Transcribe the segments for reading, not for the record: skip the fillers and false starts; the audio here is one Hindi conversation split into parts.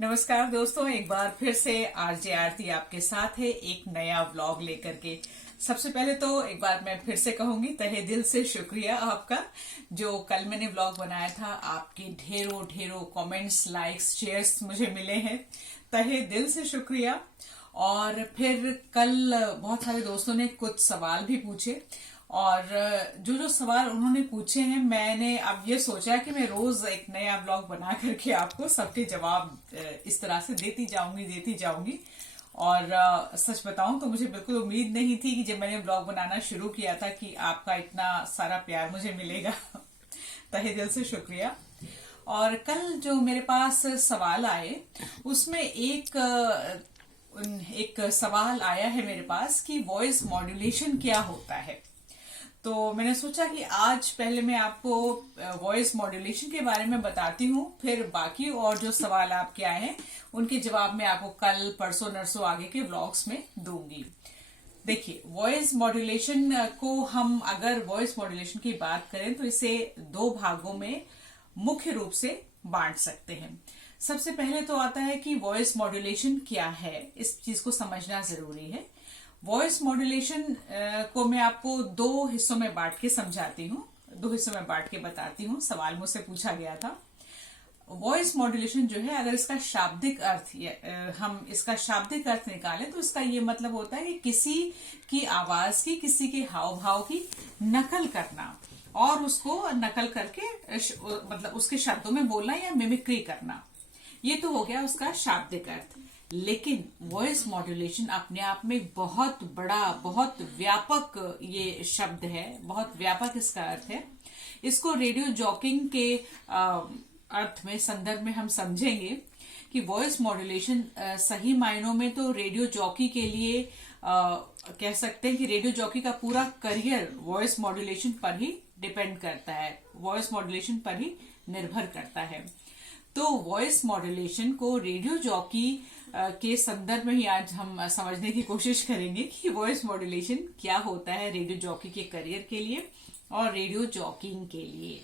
नमस्कार दोस्तों, एक बार फिर से आरजे आरती आपके साथ है एक नया व्लॉग लेकर के। सबसे पहले तो एक बार मैं फिर से कहूंगी तहे दिल से शुक्रिया आपका। जो कल मैंने व्लॉग बनाया था, आपके ढेरों ढेरों कमेंट्स, लाइक्स, शेयर्स मुझे मिले हैं, तहे दिल से शुक्रिया। और फिर कल बहुत सारे दोस्तों ने कुछ सवाल भी पूछे, और जो जो सवाल उन्होंने पूछे हैं, मैंने अब ये सोचा कि मैं रोज एक नया ब्लॉग बना करके आपको सबके जवाब इस तरह से देती जाऊंगी। और सच बताऊं तो मुझे बिल्कुल उम्मीद नहीं थी कि जब मैंने ब्लॉग बनाना शुरू किया था कि आपका इतना सारा प्यार मुझे मिलेगा। तहे दिल से शुक्रिया। और कल जो मेरे पास सवाल आए, उसमें एक सवाल आया है मेरे पास कि वॉइस मॉड्यूलेशन क्या होता है। तो मैंने सोचा कि आज पहले मैं आपको वॉइस मॉड्यूलेशन के बारे में बताती हूँ, फिर बाकी और जो सवाल आपके आए हैं उनके जवाब मैं आपको कल परसों नरसों आगे के व्लॉग्स में दूंगी। देखिए, वॉइस मॉड्यूलेशन को हम अगर वॉइस मॉड्यूलेशन की बात करें तो इसे दो भागों में मुख्य रूप से बांट सकते हैं। सबसे पहले तो आता है कि वॉइस मॉड्यूलेशन क्या है, इस चीज को समझना जरूरी है। वॉइस मॉड्यूलेशन को मैं आपको दो हिस्सों में बांट के समझाती हूँ, दो हिस्सों में बांट के बताती हूँ। सवाल मुझसे पूछा गया था। वॉइस मॉड्यूलेशन जो है, अगर इसका शाब्दिक अर्थ हम इसका शाब्दिक अर्थ निकालें तो इसका ये मतलब होता है कि किसी की आवाज की, किसी के हाव भाव की नकल करना और उसको नकल करके मतलब उसके शब्दों में बोलना या मिमिक्री करना। ये तो हो गया उसका शाब्दिक अर्थ। लेकिन वॉइस मॉड्यूलेशन अपने आप में बहुत बड़ा, बहुत व्यापक ये शब्द है, बहुत व्यापक इसका अर्थ है। इसको रेडियो जॉकिंग के अर्थ में, संदर्भ में हम समझेंगे कि वॉइस मॉड्यूलेशन सही मायनों में तो रेडियो जॉकी के लिए कह सकते हैं कि रेडियो जॉकी का पूरा करियर वॉइस मॉड्यूलेशन पर ही डिपेंड करता है, वॉइस मॉड्यूलेशन पर ही निर्भर करता है। तो वॉइस मॉड्यूलेशन को रेडियो जॉकी के संदर्भ में ही आज हम समझने की कोशिश करेंगे कि वॉइस मॉड्यूलेशन क्या होता है रेडियो जॉकी के करियर के लिए और रेडियो जॉकिंग के लिए।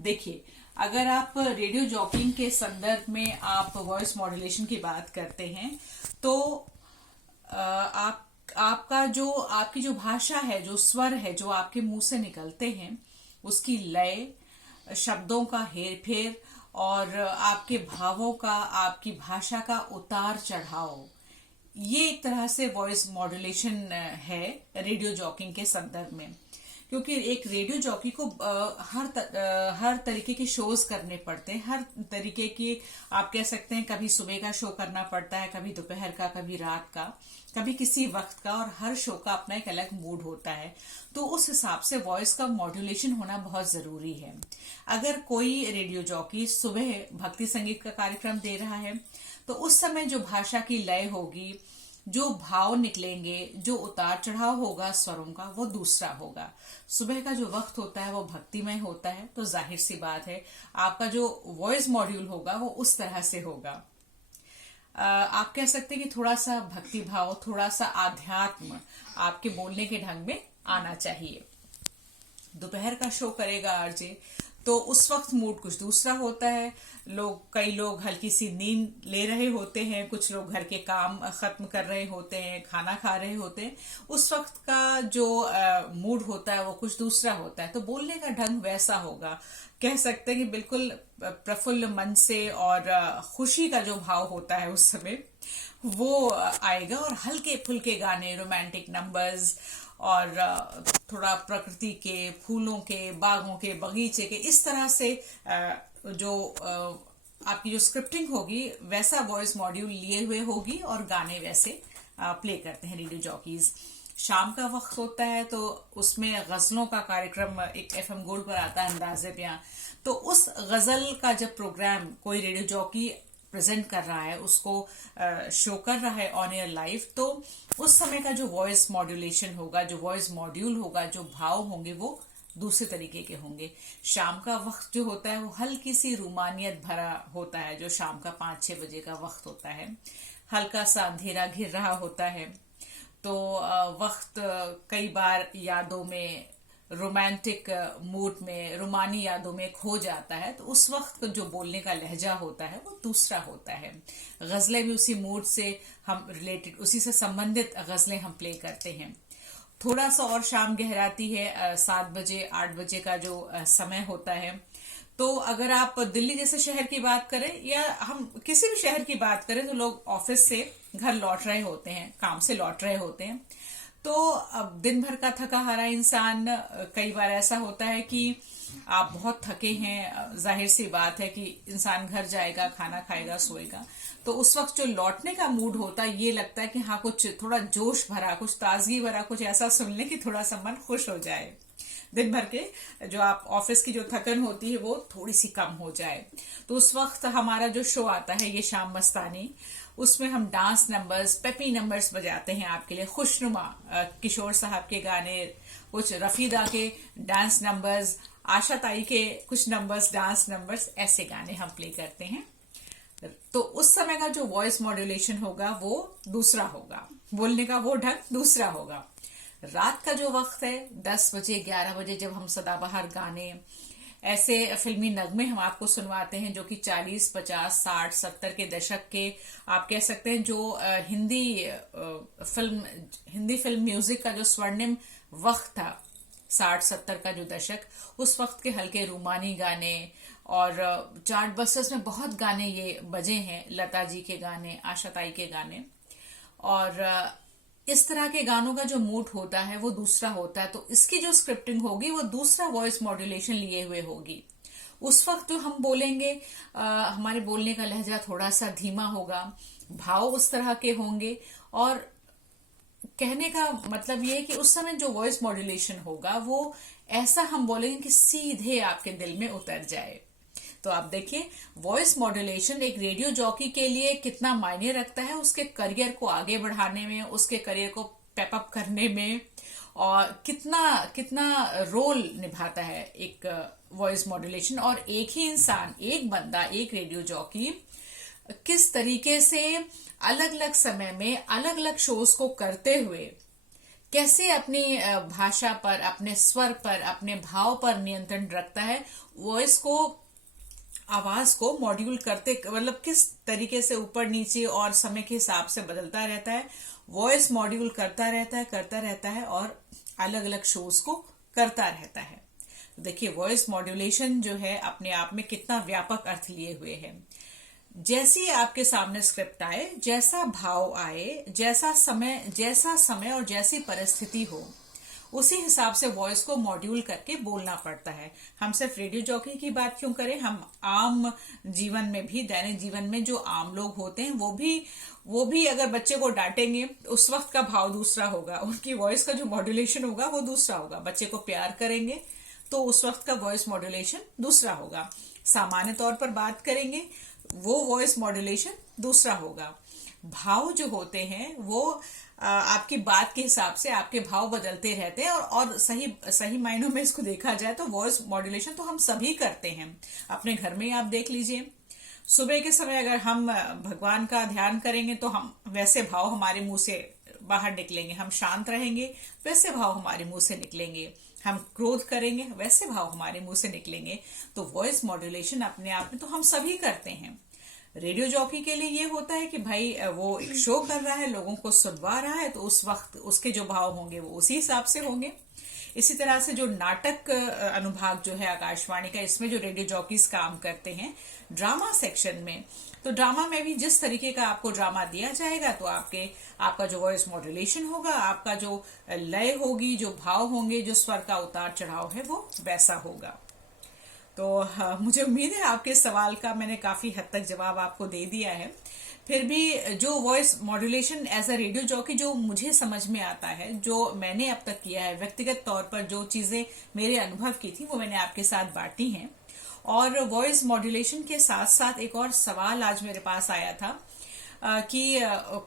देखिए, अगर आप रेडियो जॉकिंग के संदर्भ में आप वॉइस मॉड्यूलेशन की बात करते हैं तो आपकी जो भाषा है, जो स्वर है, जो आपके मुंह से निकलते हैं, उसकी लय, शब्दों का हेर फेर और आपके भावों का, आपकी भाषा का उतार चढ़ाव, ये एक तरह से वॉइस मॉड्यूलेशन है रेडियो जॉकिंग के संदर्भ में। क्योंकि एक रेडियो जॉकी को हर तरीके के शोज करने पड़ते हैं, हर तरीके की, आप कह सकते हैं कभी सुबह का शो करना पड़ता है, कभी दोपहर का, कभी रात का, कभी किसी वक्त का, और हर शो का अपना एक अलग मूड होता है। तो उस हिसाब से वॉइस का मॉड्यूलेशन होना बहुत जरूरी है। अगर कोई रेडियो जॉकी सुबह भक्ति संगीत का कार्यक्रम दे रहा है तो उस समय जो भाषा की लय होगी, जो भाव निकलेंगे, जो उतार चढ़ाव होगा स्वरों का, वो दूसरा होगा। सुबह का जो वक्त होता है वो भक्तिमय होता है, तो जाहिर सी बात है आपका जो वॉइस मॉड्यूल होगा वो उस तरह से होगा। आप कह सकते हैं कि थोड़ा सा भक्ति भाव, थोड़ा सा आध्यात्म आपके बोलने के ढंग में आना चाहिए। दोपहर का शो करेगा आरजे तो उस वक्त मूड कुछ दूसरा होता है। कई लोग हल्की सी नींद ले रहे होते हैं, कुछ लोग घर के काम खत्म कर रहे होते हैं, खाना खा रहे होते हैं। उस वक्त का जो मूड होता है वो कुछ दूसरा होता है, तो बोलने का ढंग वैसा होगा। कह सकते हैं कि बिल्कुल प्रफुल्ल मन से और खुशी का जो भाव होता है उस समय वो आएगा, और हल्के फुल्के गाने, रोमांटिक नंबर्स और थोड़ा प्रकृति के, फूलों के, बागों के, बगीचे के, इस तरह से जो आपकी जो स्क्रिप्टिंग होगी वैसा वॉइस मॉड्यूल लिए हुए होगी और गाने वैसे प्ले करते हैं रेडियो जॉकीज। शाम का वक्त होता है तो उसमें गजलों का कार्यक्रम एक एफएम गोल्ड पर आता है, अंदाज़े प्यां। तो उस गजल का जब प्रोग्राम कोई रेडियो जॉकी प्रेजेंट कर रहा है, उसको शो कर रहा है ऑन एयर लाइव, तो उस समय का जो वॉइस मॉड्यूलेशन होगा, जो वॉइस मॉड्यूल होगा, जो भाव होंगे वो दूसरे तरीके के होंगे। शाम का वक्त जो होता है वो हल्की सी रूमानियत भरा होता है, जो शाम का 5-6 बजे का वक्त होता है। हल्का सा अंधेरा घिर रहा होता है, तो वक्त कई बार यादों में रोमांटिक मूड में, रोमानी यादों में खो जाता है, तो उस वक्त जो बोलने का लहजा होता है वो दूसरा होता है। गजलें भी उसी मूड से हम रिलेटेड, उसी से संबंधित गजलें हम प्ले करते हैं। थोड़ा सा और शाम गहराती है, 7 बजे 8 बजे का जो समय होता है, तो अगर आप दिल्ली जैसे शहर की बात करें या हम किसी भी शहर की बात करें, तो लोग ऑफिस से घर लौट रहे होते हैं, काम से लौट रहे होते हैं। तो अब दिन भर का थका हारा इंसान, कई बार ऐसा होता है कि आप बहुत थके हैं, जाहिर सी बात है कि इंसान घर जाएगा, खाना खाएगा, सोएगा, तो उस वक्त जो लौटने का मूड होता है, ये लगता है कि हाँ कुछ थोड़ा जोश भरा, कुछ ताजगी भरा, कुछ ऐसा सुन ले कि थोड़ा सा मन खुश हो जाए, दिन भर के जो आप ऑफिस की जो थकन होती है वो थोड़ी सी कम हो जाए। तो उस वक्त हमारा जो शो आता है ये शाम मस्तानी, उसमें हम डांस नंबर्स, पेपी नंबर्स बजाते हैं आपके लिए, खुशनुमा किशोर साहब के गाने, कुछ रफीदा के डांस नंबर्स, आशा ताई के कुछ नंबर्स, डांस नंबर्स, ऐसे गाने हम प्ले करते हैं। तो उस समय का जो वॉइस मॉड्यूलेशन होगा वो दूसरा होगा, बोलने का वो ढंग दूसरा होगा। रात का जो वक्त है 10 बजे 11 बजे, जब हम सदाबहार गाने, ऐसे फिल्मी नगमे हम आपको सुनवाते हैं जो कि 40 50 60 70 के दशक के, आप कह सकते हैं जो हिंदी फिल्म म्यूजिक का जो स्वर्णिम वक्त था, 60 70 का जो दशक, उस वक्त के हल्के रूमानी गाने, और चार्ट बस्टर्स में बहुत गाने ये बजे हैं, लता जी के गाने, आशा ताई के गाने, और इस तरह के गानों का जो मूड होता है वो दूसरा होता है। तो इसकी जो स्क्रिप्टिंग होगी वो दूसरा वॉइस मॉड्यूलेशन लिए हुए होगी। उस वक्त जो हम बोलेंगे, हमारे बोलने का लहजा थोड़ा सा धीमा होगा, भाव उस तरह के होंगे, और कहने का मतलब ये है कि उस समय जो वॉइस मॉड्यूलेशन होगा वो ऐसा हम बोलेंगे कि सीधे आपके दिल में उतर जाए। तो आप देखिए, वॉइस मॉड्यूलेशन एक रेडियो जॉकी के लिए कितना मायने रखता है, उसके करियर को आगे बढ़ाने में, उसके करियर को पेप अप करने में, और कितना कितना रोल निभाता है एक वॉइस मॉड्यूलेशन। और एक ही इंसान, एक बंदा, एक रेडियो जॉकी किस तरीके से अलग अलग समय में अलग अलग शोज को करते हुए कैसे अपनी भाषा पर, अपने स्वर पर, अपने भाव पर नियंत्रण रखता है, वॉइस को, आवाज को मॉड्यूल करते, मतलब किस तरीके से ऊपर नीचे और समय के हिसाब से बदलता रहता है, वॉइस मॉड्यूल करता रहता है और अलग अलग शोज को करता रहता है। तो देखिए, वॉइस मॉड्यूलेशन जो है अपने आप में कितना व्यापक अर्थ लिए हुए है। जैसी आपके सामने स्क्रिप्ट आए, जैसा भाव आए, जैसा समय और जैसी परिस्थिति हो, उसी हिसाब से वॉइस को मॉड्यूल करके बोलना पड़ता है। हम सिर्फ रेडियो जॉकी की बात क्यों करें, हम आम जीवन में भी, दैनिक जीवन में जो आम लोग होते हैं वो भी अगर बच्चे को डांटेंगे, उस वक्त का भाव दूसरा होगा, उनकी वॉइस का जो मॉड्यूलेशन होगा वो दूसरा होगा। बच्चे को प्यार करेंगे तो उस वक्त का वॉइस मॉड्यूलेशन दूसरा होगा। सामान्य तौर पर बात करेंगे, वो वॉइस मॉड्यूलेशन दूसरा होगा। भाव जो होते हैं वो आपकी बात के हिसाब से आपके भाव बदलते रहते हैं, और सही मायनों में इसको देखा जाए तो वॉइस मॉड्यूलेशन तो हम सभी करते हैं। अपने घर में आप देख लीजिए, सुबह के समय अगर हम भगवान का ध्यान करेंगे तो हम वैसे भाव हमारे मुंह से बाहर निकलेंगे, हम शांत रहेंगे वैसे भाव हमारे मुंह से निकलेंगे, हम क्रोध करेंगे वैसे भाव हमारे मुंह से निकलेंगे। तो वॉइस मॉड्यूलेशन अपने आप में तो हम सभी करते हैं। रेडियो जॉकी के लिए ये होता है कि भाई वो एक शो कर रहा है, लोगों को सुनवा रहा है, तो उस वक्त उसके जो भाव होंगे वो उसी हिसाब से होंगे। इसी तरह से जो नाटक अनुभाग जो है आकाशवाणी का, इसमें जो रेडियो जॉकीज काम करते हैं ड्रामा सेक्शन में, तो ड्रामा में भी जिस तरीके का आपको ड्रामा दिया जाएगा तो आपका जो वॉइस मॉड्यूलेशन होगा, आपका जो लय होगी, जो भाव होंगे, जो स्वर का उतार चढ़ाव है वो वैसा होगा। तो मुझे उम्मीद है आपके सवाल का मैंने काफी हद तक जवाब आपको दे दिया है। फिर भी जो voice modulation as a radio jockey जो मुझे समझ में आता है, जो मैंने अब तक किया है व्यक्तिगत तौर पर, जो चीजें मेरे अनुभव की थी वो मैंने आपके साथ बांटी हैं। और वॉइस मॉड्यूलेशन के साथ साथ एक और सवाल आज मेरे पास आया था कि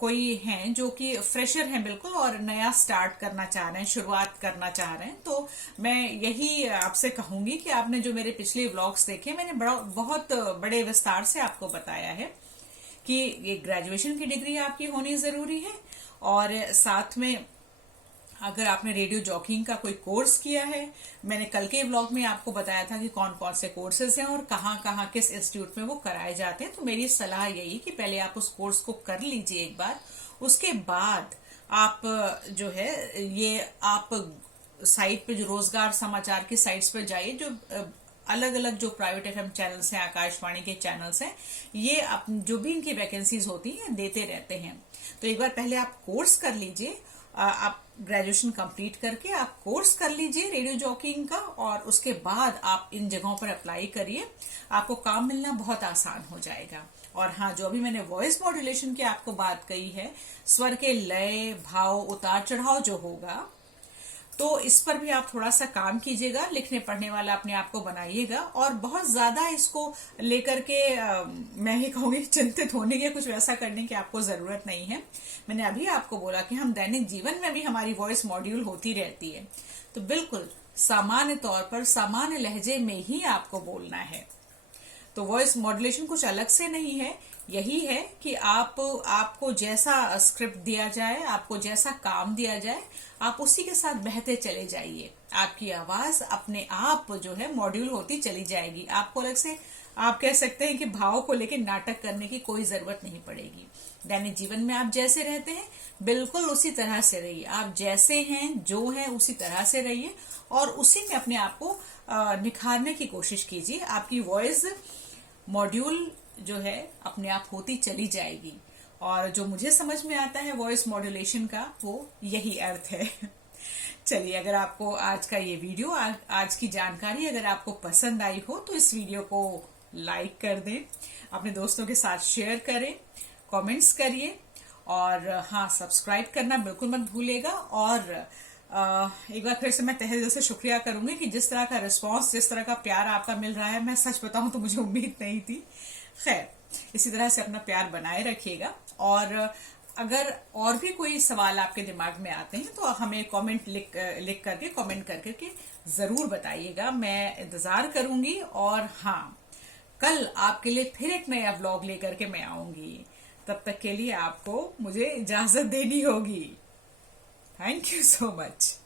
कोई हैं जो कि फ्रेशर हैं बिल्कुल और नया स्टार्ट करना चाह रहे हैं, शुरुआत करना चाह रहे हैं। तो मैं यही आपसे कहूंगी कि आपने जो मेरे पिछले व्लॉग्स देखे, मैंने बहुत बड़े विस्तार से आपको बताया है कि ग्रेजुएशन की डिग्री आपकी होनी जरूरी है, और साथ में अगर आपने रेडियो जॉकिंग का कोई कोर्स किया है, मैंने कल के ब्लॉग में आपको बताया था कि कौन कौन से कोर्सेज हैं और कहाँ कहाँ किस इंस्टीट्यूट में वो कराए जाते हैं। तो मेरी सलाह यही कि पहले आप उस कोर्स को कर लीजिए एक बार, उसके बाद आप जो है ये आप साइट पे जो रोजगार समाचार की साइट्स पे जाइए, जो अलग अलग जो प्राइवेट एफएम चैनल्स हैं, आकाशवाणी के चैनल्स हैं, ये जो भी इनकी वैकेंसीज होती हैं देते रहते हैं। तो एक बार पहले आप कोर्स कर लीजिए, आप ग्रेजुएशन कंप्लीट करके आप कोर्स कर लीजिए रेडियो जॉकिंग का, और उसके बाद आप इन जगहों पर अप्लाई करिए, आपको काम मिलना बहुत आसान हो जाएगा। और हाँ, जो अभी मैंने वॉइस मॉड्यूलेशन की आपको बात कही है, स्वर के लय भाव उतार चढ़ाव जो होगा, तो इस पर भी आप थोड़ा सा काम कीजिएगा, लिखने पढ़ने वाला अपने आप को बनाइएगा, और बहुत ज्यादा इसको लेकर के मैं ये कहूंगी चिंतित होने की, कुछ वैसा करने की आपको जरूरत नहीं है। मैंने अभी आपको बोला कि हम दैनिक जीवन में भी हमारी वॉइस मॉड्यूल होती रहती है, तो बिल्कुल सामान्य तौर पर सामान्य लहजे में ही आपको बोलना है। तो वॉइस मॉड्यूलेशन कुछ अलग से नहीं है, यही है कि आपको जैसा स्क्रिप्ट दिया जाए, आपको जैसा काम दिया जाए, आप उसी के साथ बहते चले जाइए, आपकी आवाज अपने आप जो है मॉड्यूल होती चली जाएगी। आपको अलग से आप कह सकते हैं कि भाव को लेकर नाटक करने की कोई जरूरत नहीं पड़ेगी। दैनिक जीवन में आप जैसे रहते हैं बिल्कुल उसी तरह से रहिए, आप जैसे हैं जो हैं उसी तरह से रहिए, और उसी में अपने आप को निखारने की कोशिश कीजिए। आपकी वॉइस मॉड्यूल जो है अपने आप होती चली जाएगी। और जो मुझे समझ में आता है वॉइस मॉड्यूलेशन का, वो यही अर्थ है। चलिए, अगर आपको आज का ये वीडियो, आज की जानकारी अगर आपको पसंद आई हो तो इस वीडियो को लाइक कर दें, अपने दोस्तों के साथ शेयर करें, कमेंट्स करिए, और हाँ, सब्सक्राइब करना बिल्कुल मत भूलिएगा। और एक बार फिर से मैं तहे दिल से शुक्रिया करूंगी कि जिस तरह का रिस्पांस, जिस तरह का प्यार आपका मिल रहा है, मैं सच बताऊं तो मुझे उम्मीद नहीं थी। खैर, इसी तरह से अपना प्यार बनाए रखिएगा, और अगर और भी कोई सवाल आपके दिमाग में आते हैं तो हमें कमेंट लिख करके कमेंट करके जरूर बताइएगा, मैं इंतजार करूंगी। और हाँ, कल आपके लिए फिर एक नया ब्लॉग लेकर के मैं आऊंगी, तब तक के लिए आपको मुझे इजाजत देनी होगी। Thank you so much.